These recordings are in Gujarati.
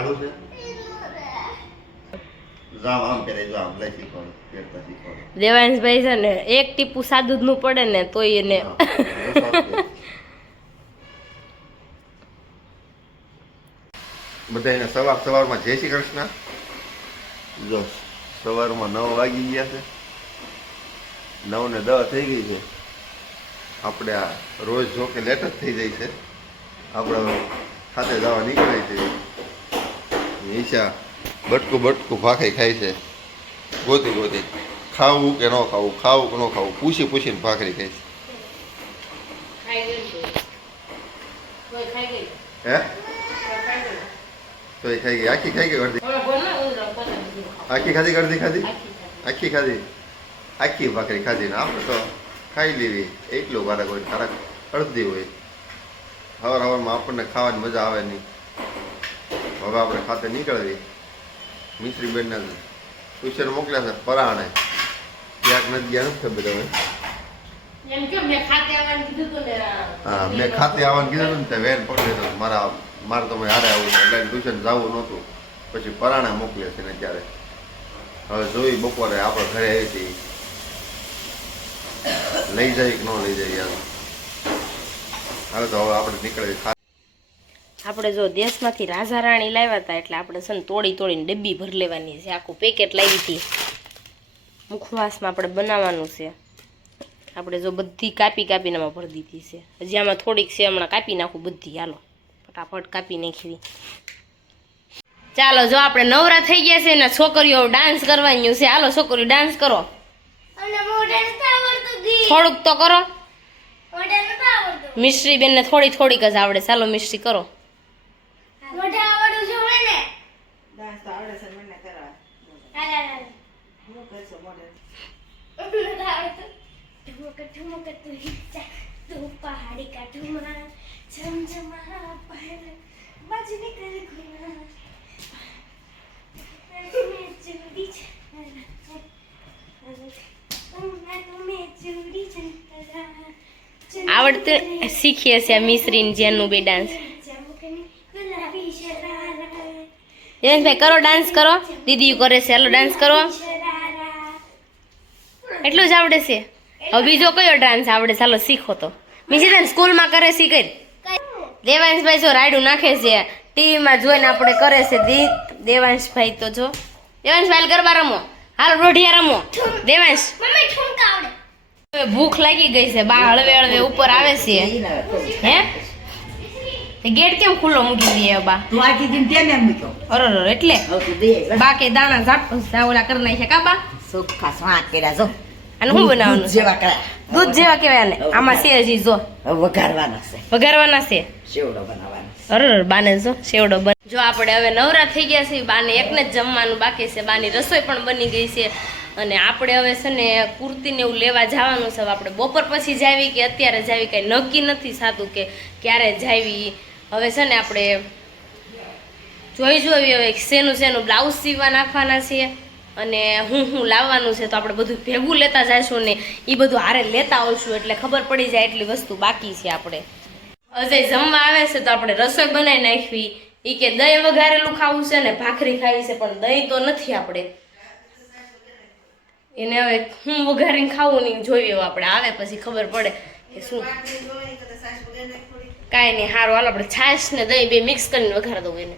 આડું છે જાવ આમ કરે જો આમ લઈ શીખવાનું પેટતા શીખવાનું દેવાંશભાઈ છે ને એક ટીપું સાદું જ નું પડે ને તોય એને બધાને સવારમાં જય શ્રી કૃષ્ણ. જો સવારમાં 9 વાગી ગયા છે, 9 ને 10 થઈ ગઈ છે. આપણે આ રોજ જો કે લેટ જ થઈ જાય છે. આપણે ખાતે જવા નીકળાય છે. ઈશા બટકું ભાખરી ખાય છે, ગોતી ગોતી. ખાવું કે ન ખાવું, ખાવું કે ન ખાવું, પૂછીને ભાખરી ખાય છે. હે તો એ ખાઈ ગઈ, આખી ખાઈ ગઈ અડધી, આખી ખાધી આખી ખાધી, આખી ભાખરી ખાધી ને આપણે તો ખાઈ લેવી એટલું બાળક હોય, ખરાક અડધી હોય. સવારમાં આપણને ખાવાની મજા આવે નહીં. હવે આપણે ખાતે નીકળવી. મિશ્રી બેનને ટ્યુશન મોકલ્યા છે પરાણે, ક્યાંક નથી ગયા નથી ખબર હવે. હા મેં ખાતે આવવાનું કીધું ને તે વેન પકડી તો મારે તો હારે આવું એટલે ટ્યુશન જવું નહોતું. પછી પરાણે મોકલ્યા છે ને ત્યારે હવે જોઈ બપોરે આપણે ઘરે આવી હતી લઈ જાય કે ન લઈ જાય. હવે તો હવે આપણે નીકળવી. આપણે જો દેશમાંથી રાજા રાણી લાવ્યા હતા એટલે આપણે છે ને તોડીને ડબ્બી ભરી લેવાની છે. આખું પેકેટ લાવી હતી, મુખવાસમાં આપણે બનાવવાનું છે. આપણે જો બધી કાપીને આમાં ભરી દીધી છે. હજી આમાં થોડીક છે, હમણાં કાપી નાખું બધી. હાલો ફટાફટ કાપી નાખવી. ચાલો જો આપણે નવરા થઈ ગયા છે ને છોકરીઓ ડાન્સ કરવાની છે. હાલો છોકરીઓ ડાન્સ કરો, થોડુંક તો કરો. મિશ્રી બેન ને થોડીક જ આવડે. ચાલો મિશ્રી કરો. આવડતું શીખીએ છે આ મિશ્રી જેનું બી ડાન્સ. ભાઈ કરો ડાન્સ કરો, દીદી કરે છે. હાલો ડાન્સ કરો. એટલું જ આવડે છે. હવે બીજો કયો ડાન્સ આવડે? ચાલો શીખો તો. મિશ્રી સ્કૂલમાં કરે શીખે. દેવાંશભાઈ જો રાયડું નાખે છે, ટીવીમાં જોઈને આપણે કરે છે. દેવાંશભાઈ તો જો દેવાંશભાઈ ગરબા રમો, હાલો રોઢિયા રમો. દેવાંશ ભૂખ લાગી ગઈ છે, બા હળવે ઉપર આવે છે. હે ગેટ કેમ ખુલ્લો મૂકી દઈએ બા? અરે એટલે બા કે દાણા ઝાટ ઓલા કરી નાખ્યા કા બા? સુખા સ્વાદ કર્યા જો. અને શું બનાવવાનું? દૂધ જેવા કહેવાય ને. આમાં છે હજી જો વઘારવાના છે, સેવડો બનાવવાનો. અરે બાને જો સેવડો બન. જો આપણે હવે નવરા થઈ ગયા છે. બાને એકને જ જમવાનું બાકી છે. બાની રસોઈ પણ બની ગઈ છે. અને આપણે હવે છે ને કુર્તી ને એવું લેવા જવાનું છે. આપણે બપોર પછી જાવી કે અત્યારે જાવી કઈ નક્કી નથી થતું કે ક્યારે જાવી. હવે છે ને આપણે જોઈ હવે શેનું બ્લાઉઝ સીવવા નાખવાના છે અને હું લાવવાનું છે. તો આપણે બધું ભેગું લેતા જઈશું ને એ બધું હારે લેતા આવશું એટલે ખબર પડી જાય એટલી વસ્તુ બાકી છે. આપણે અજય જમવા આવે છે તો આપણે રસોઈ બનાવી નાખવી. એ કે દહીં વઘારેલું ખાવું છે ને ભાખરી ખાવી છે, પણ દહીં તો નથી. આપણે એને હવે હું વઘારીને ખાવું નહીં જોઈએ. આપણે આવે પછી ખબર પડે કે શું. કાંઈ નહીં, સારું હાલ આપણે છાશ ને દહીં બે મિક્સ કરીને વઘાર દઉં એને.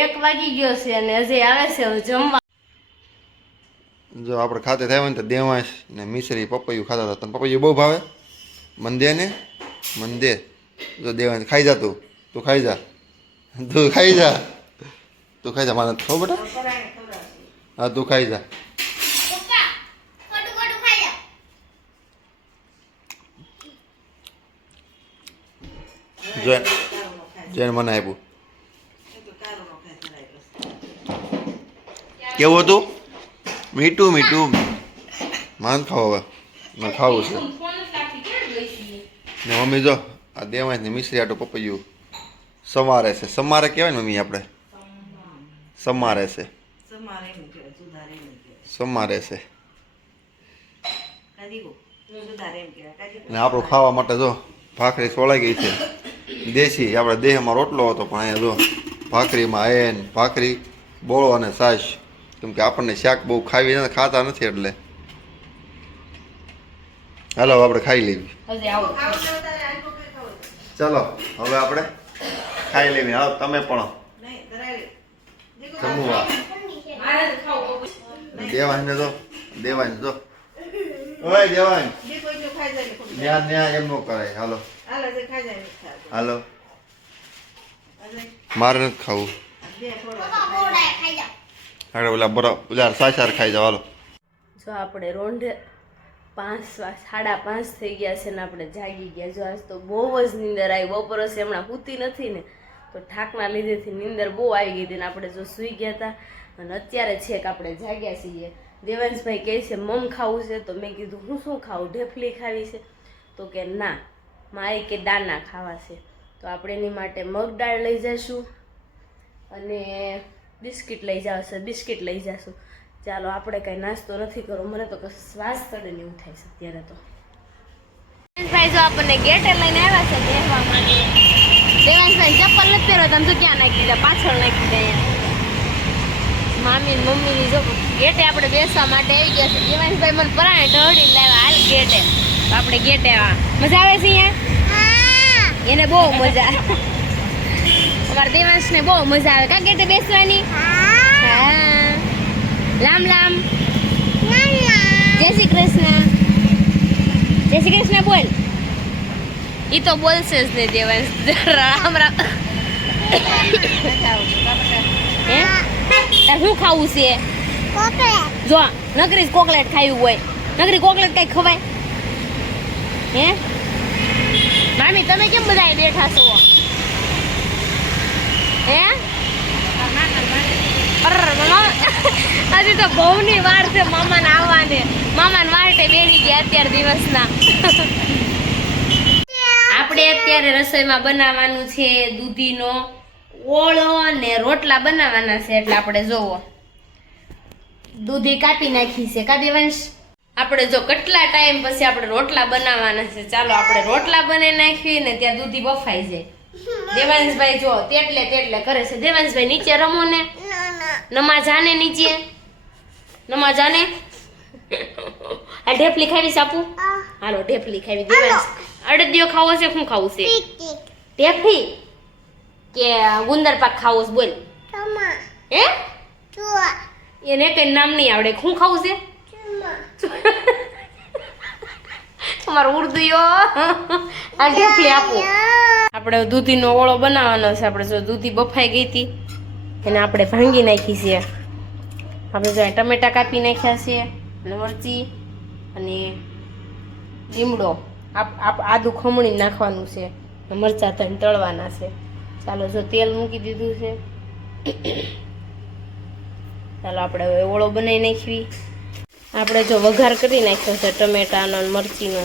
1 વાગી ગયો છે અને અજય આવે છે હવે જમવા. જો આપણે ખાતે થાય ને તો દેવાંશ ને મિશ્રી પપૈયું ખાતા હતા. તને પપૈયું બહુ ભાવે? મંદે જો દેવાંશ ખાઈ જા. તું ખાઈ જા, તું ખાઈ જા મારે ખો બેટા. હા તું ખાઈ જા. જોઈને મને આપ્યું. કેવું હતું? મીઠું માન ખાવ હવે મને ખાવું છે. ને મમ્મી જો આ દેવાંશ ને મિશ્રી આટું પપૈયું સમારે છે. સમારે કહેવાય ને મમ્મી? આપણે સમારે છે. ને આપણું ખાવા માટે જો ભાખરી સોળાઈ ગઈ છે. દેશી આપણે દેહમાં રોટલો હતો પણ અહીંયા જો ભાખરીમાં આયન ભાખરી બોળો અને છાશ, કેમ કે આપણને શાક બહુ ખાતા નથી એટલે હાલો આપણે ખાઈ લેવી. હજી આવો ચાલો હવે આપણે ખાઈ લેવી. હાલો તમે પણ જમવા. દેવાને જો ઓય દેવાન ન્યા એમ નો કરાય. હાલો હાલો મારે નથી ખાવું. હાડે ઓલા બરાબર સાચાર ખાઈ જાવ. હાલો જો આપણે રોંઢે 5:30 થઈ ગયા છે ને આપણે જાગી ગયા. જો આજ તો બહુ જ નીંદર આવી. બપોર હશે હમણાં સૂતી નથી ને તો ઠાકના લીધેથી નીંદર બહુ આવી ગઈ હતી ને આપણે જો સૂઈ ગયા હતા અને અત્યારે છેક આપણે જાગ્યા છીએ. દેવાંશભાઈ કહે છે મમ ખાવું છે તો મેં કીધું હું શું ખાવું, ઢેફલી ખાવી છે? તો કે ના મારે કે દાના ખાવા છે. તો આપણે એની માટે મગ દાળ લઈ જઈશું અને બિસ્કિટ લઈ જઈશું. ચાલો આપણે કઈ નાસ્તો નથી કરવો, મને તો શ્વાસ ચડે ને એવું થાય છે અત્યારે. તો દેવાંશભાઈ જો આપણને ગેટે લઈને આવ્યા છે બેસવા માટે. દેવાંશભાઈ ચપ્પલ નથી પહેરવા, તમે તો ક્યાં નાખી દીધા? પાછળ નાખી દીધા. મામી મમ્મીની જો ગેટે આપણે બેસવા માટે આવી ગયા છે. દેવાંશભાઈ મને પરાણે ઢળીને લાવ્યા. હાલ ગેટે. તો આપણે ગેટે મજા આવે છે અહીંયા? એને બહુ મજા આવે. અમારા દેવાંશને બહુ મજા આવે કા ગેટે બેસવાની? હા. રામ રામ. જય શ્રી કૃષ્ણ. જય શ્રી કૃષ્ણ બોલ. ઈ તો બોલશે જ નહીં દેવાંશ. રામ રામ. હે શું ખાવું છે? જો નકરી ચોકલેટ ખાવી હોય, નકરી ચોકલેટ કઈ ખવાય? હે મામી તમે કેમ બધા બેઠા છો? હે હજી તો બહુ ની વાર છે મામાને આવવાને. મામાને વાટે બેસી ગયા અત્યારે દિવસના. આપણે અત્યારે રસોઈમાં બનાવવાનું છે દૂધીનો ઓળો ને રોટલા બનાવવાના છે. એટલે આપણે જોવો દૂધી કાપી નાખી છે કા દેવાંશ? આપણે જો કેટલા ટાઈમ પછી આપણે રોટલા બનાવવાના છે. ચાલો આપણે રોટલા બનાવી નાખીએ ને ત્યાં દૂધી બફાઈ જાય. દેવાંશભાઈ જો તેટલે કરે છે. દેવાંશભાઈ નીચે રમો ને. નમા જાને નીચે. નમા જાને. આ ઢેફલી ખાવી સાપુ? હાલો ઢેફલી ખાવી. દેવાંશ અડદિયો ખાવો છે? શું ખાવું છે? ઢેફલી કે ગુંદર પાક ખાવો છે? બોલ. હે એને કઈ નામ નહીં આવડે. શું ખાવું છે? તમારો ઉર્દુયો. આ ઢેફલી આપો. આપણે દૂધીનો ઓળો બનાવવાનો છે. આપણે જો દૂધી બફાઈ ગઈ હતી એને આપણે ભાંગી નાખી છે. આપણે જો ટમેટા કાપી નાખ્યા છે અને મરચી અને લીમડો આદુ ખમણી નાખવાનું છે. મરચા તને તળવાના છે. ચાલો જો તેલ મૂકી દીધું છે. ચાલો આપણે હવે ઓળો બનાવી નાખવી. આપણે જો વઘાર કરી નાખ્યો છે ટમેટાનો અને મરચીનો.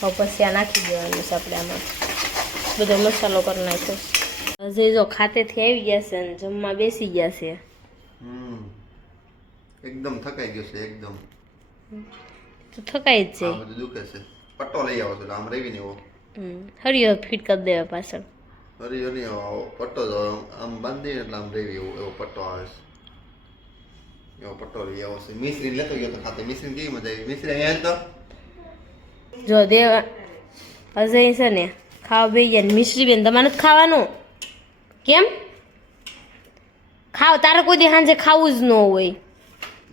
હવે પછી આ નાખી દેવાનું છે આપણે. આમાં બધો મસાલો કરી નાખ્યો. અજય જો ખાતેથી આવી ગયા છે અને જમવા બેસી ગયા છે. એકદમ થકાઈ ગયો છે. એકદમ તો થકાઈ જ છે. બધું દુખે છે. પટ્ટો લઈ આવો છો આમ રવિને એવો. હરિયો ફિટ કરી દેવા પાછળ. હરિયો નહીં આવો પટ્ટો જ આમ બાંધી એટલે આમ રવિ એવો પટ્ટો આવે છે. એવો પટ્ટો લઈ આવો છે. મિશ્રી લેતો ગયો તો ખાતે. મિશ્રી કેવી મજા આવી? મિશ્રી અહીંયા તો જો દેવા અજય છે ને ખાવા બે ગયા. મિશ્રી બેન તમારે નથી ખાવાનું? કેમ ખાવ? તારે કોઈ દી સાંજે ખાવું જ ન હોય.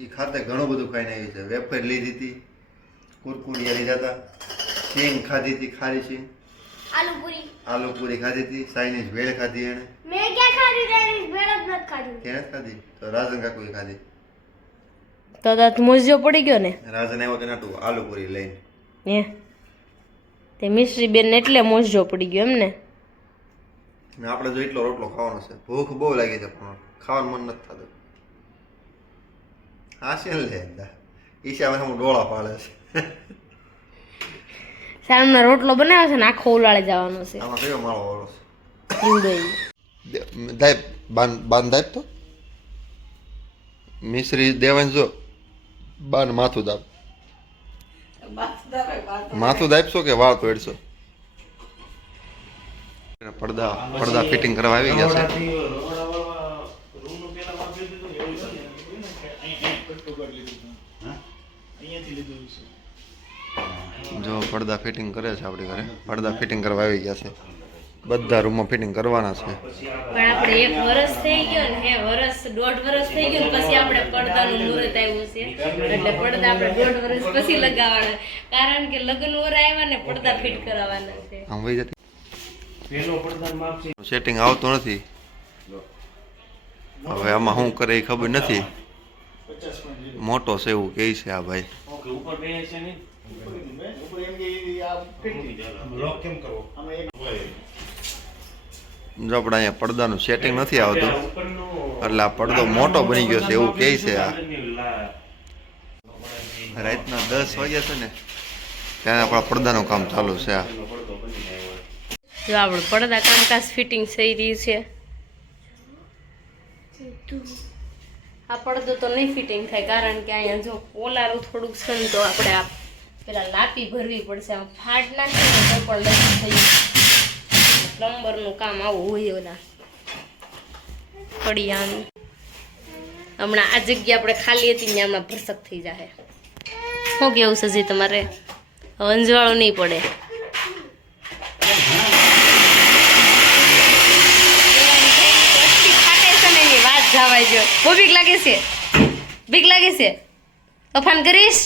એ ખાતે ઘણું બધું ખાઈને આવી છે. વેફર લીધી હતી, કુરકુરિયા લીધા હતા, સિંગ ખાધી હતી, ખારી સિંગ, આલુ પૂરી ખાધી હતી, ચાઇનીઝ ભેળ ખાધી. એને મેં ક્યાં ખાધી? ચાઇનીઝ ભેળ જ નથી ખાધી. ક્યાં ખાધી? તો રાજન કાકુએ ખાધી. તો મોજો પડી ગયો ને. રાજન આવ્યો તો નાટું આલુ પૂરી લઈને. હે તે મિશ્રી બેન એટલે મોજો પડી ગયો એમ ને. આપણે જો એટલો રોટલો ખાવાનો છે. ભૂખ બહુ લાગી છે પણ ખાવાનું મન નથી થતું. હા છે લે ઈશા હું ડોળા પાડે છે. સામનો રોટલો બનાવ્યો છે ને આખો ઉલાળે જવાનો છે. આમાં કયો માળો વાળો છે? ઈંડોઈ દાય બાંધાય તો મિશ્રી દેવાંશ જો બાન માથું દાબ. માથું દાબશો કે વાળ તોડશો? પડદા ફિટિંગ કરવા આવી ગયા છે. જો પડદા ફિટિંગ કરે છે આપણી ઘરે. પડદા ફિટિંગ કરવા આવી ગયા છે. બધા રૂમમાં ફિટિંગ કરવાના છે. પણ આપણે 1 વર્ષ થઈ ગયો ને દોઢ વર્ષ થઈ ગયું ને પછી આપણે પડદાનું મુહૂર્ત આવ્યું છે એટલે પડદા આપણે 1.5 વર્ષ પછી લગાવવાના કારણ કે લગ્ન વર આવ્યા ને પડદા ફિટ કરાવવાના છે. આમ વઈ જતી સેટિંગ આવતું નથી. હવે આમાં શું કરે એ ખબર નથી. મોટો છે એવું કહે છે આ ભાઈ. જો આપણે અહીંયા પડદાનું સેટિંગ નથી આવતું એટલે આ પડદો મોટો બની ગયો છે એવું કહે છે. આ રાતના 10 વાગ્યા છે ને ત્યાં આપણા પડદાનું કામ ચાલુ છે. આ જો આપણું પડદા કામકાજ ફિટિંગ થઈ રહ્યું છે. આ પડદો તો નહીં ફિટિંગ થાય કારણ કે અહીંયા જો પોલારું થોડુંક છે ને તો આપણે આ પેલા લાપી ભરવી પડશે. આમ ફાટ નાખે ને તો પણ લઈ થઈ પ્લમ્બરનું કામ આવું હોય ઓલા પડિયાનું. હમણાં આ જગ્યા આપણે ખાલી હતી ને હમણાં ભરસક થઈ જાય. શું કેવું સજી તમારે? અંજવાળો નહીં પડે. વાત જવાય જો. બહુ બીક લાગે છે? બીક લાગે છે? તોફાન કરીશ?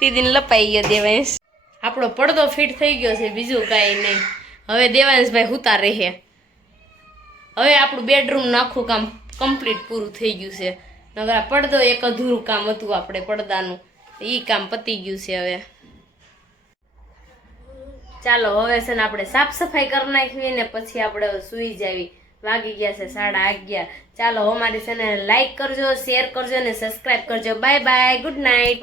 દીદીને લપાઈ ગયો દેવાંશ. આપણો પડદો ફિટ થઈ ગયો છે બીજું કાંઈ નહીં. હવે દેવાંશભાઈ હુતા રહે. હવે આપણું બેડરૂમનું આખું કામ કમ્પ્લીટ પૂરું થઈ ગયું છે. નકર આ પડદો એક અધૂરું કામ હતું આપણે પડદાનું એ કામ પતી ગયું છે. હવે ચાલો હવે છે ને આપણે સાફ સફાઈ કરી નાખવી ને પછી આપણે સૂઈ જાવી. વાગી ગયા છે 11:30. ચાલો અમારી છે ને લાઈક કરજો, શેર કરજો ને સબસ્ક્રાઈબ કરજો. Bye bye, good night.